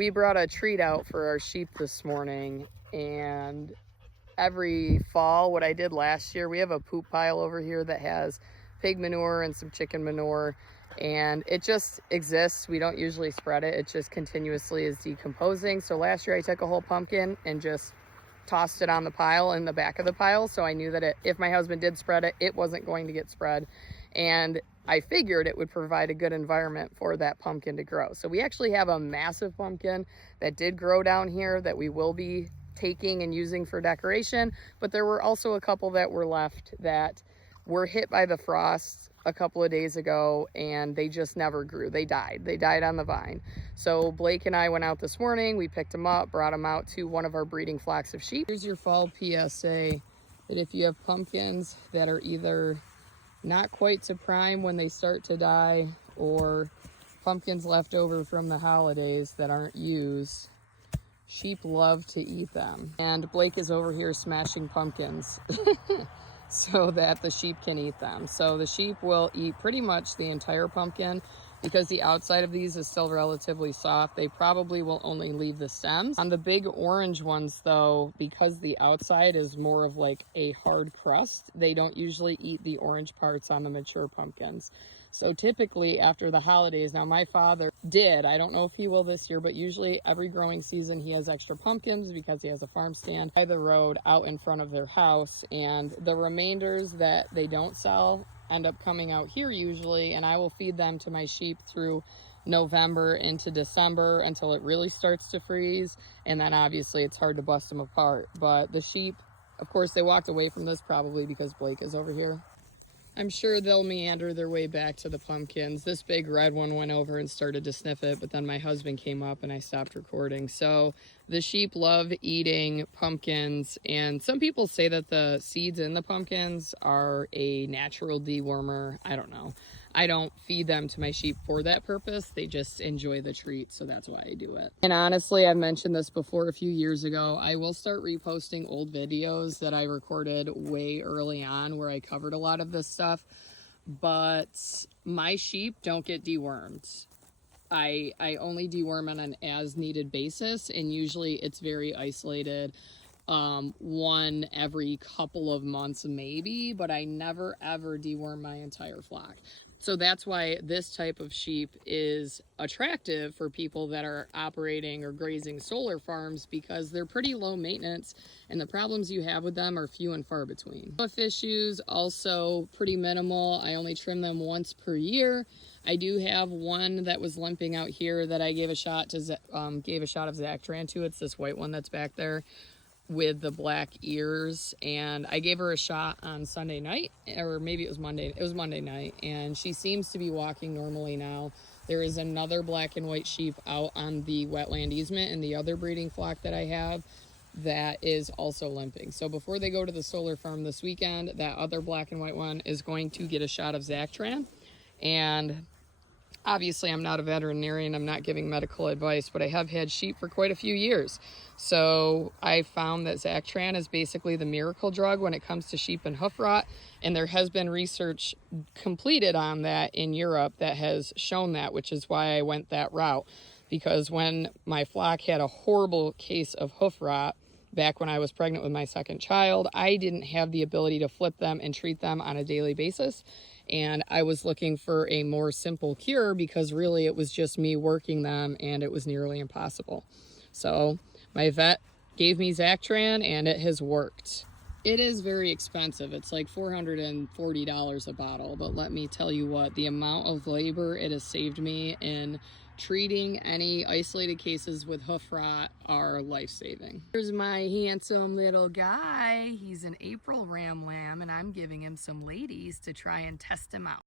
We brought a treat out for our sheep this morning, and every fall, what I did last year, we have a poop pile over here that has pig manure and some chicken manure, and it just exists. We don't usually spread it. It just continuously is decomposing. So last year I took a whole pumpkin and just tossed it on the pile in the back of the pile, so I knew that if my husband did spread it, it wasn't going to get spread. And I figured it would provide a good environment for that pumpkin to grow. So we actually have a massive pumpkin that did grow down here that we will be taking and using for decoration, but there were also a couple that were left that were hit by the frost a couple of days ago, and they just never grew. They died on the vine. So Blake and I went out this morning, we picked them up, brought them out to one of our breeding flocks of sheep. Here's your fall PSA that if you have pumpkins that are either not quite to prime when they start to die, or pumpkins left over from the holidays that aren't used, sheep love to eat them. And Blake is over here smashing pumpkins so that the sheep can eat them. So the sheep will eat pretty much the entire pumpkin. Because the outside of these is still relatively soft, they probably will only leave the stems. On the big orange ones though, because the outside is more of like a hard crust, they don't usually eat the orange parts on the mature pumpkins. So typically after the holidays, now my father did, I don't know if he will this year, but usually every growing season he has extra pumpkins because he has a farm stand by the road out in front of their house, and the remainders that they don't sell end up coming out here usually, and I will feed them to my sheep through November into December until it really starts to freeze, and then obviously it's hard to bust them apart. But the sheep, of course, they walked away from this probably because Blake is over here. I'm sure they'll meander their way back to the pumpkins. This big red one went over and started to sniff it, but then my husband came up and I stopped recording. So the sheep love eating pumpkins, and some people say that the seeds in the pumpkins are a natural dewormer. I don't know. I don't feed them to my sheep for that purpose. They just enjoy the treat, so that's why I do it. And honestly, I've mentioned this before a few years ago, I will start reposting old videos that I recorded way early on where I covered a lot of this stuff, but my sheep don't get dewormed. I only deworm on an as needed basis, and usually it's very isolated. One every couple of months maybe, but I never ever deworm my entire flock. So that's why this type of sheep is attractive for people that are operating or grazing solar farms, because they're pretty low maintenance and the problems you have with them are few and far between. Hoof issues also pretty minimal. I only trim them once per year. I do have one that was limping out here that I gave a shot to of Zactran to. It's this white one that's back there with the black ears, and I gave her a shot on Sunday night, or maybe it was Monday. It was Monday night, and she seems to be walking normally now. There is another black and white sheep out on the wetland easement in the other breeding flock that I have that is also limping. So before they go to the solar farm this weekend, that other black and white one is going to get a shot of Zactran. And obviously, I'm not a veterinarian, I'm not giving medical advice, but I have had sheep for quite a few years. So I found that Zactran is basically the miracle drug when it comes to sheep and hoof rot. And there has been research completed on that in Europe that has shown that, which is why I went that route. Because when my flock had a horrible case of hoof rot, back when I was pregnant with my second child, I didn't have the ability to flip them and treat them on a daily basis. And I was looking for a more simple cure, because really it was just me working them and it was nearly impossible. So my vet gave me Zactran and it has worked. It is very expensive. It's like $440 a bottle, but let me tell you what, the amount of labor it has saved me in treating any isolated cases with hoof rot are life-saving. Here's my handsome little guy. He's an April ram lamb, and I'm giving him some ladies to try and test him out.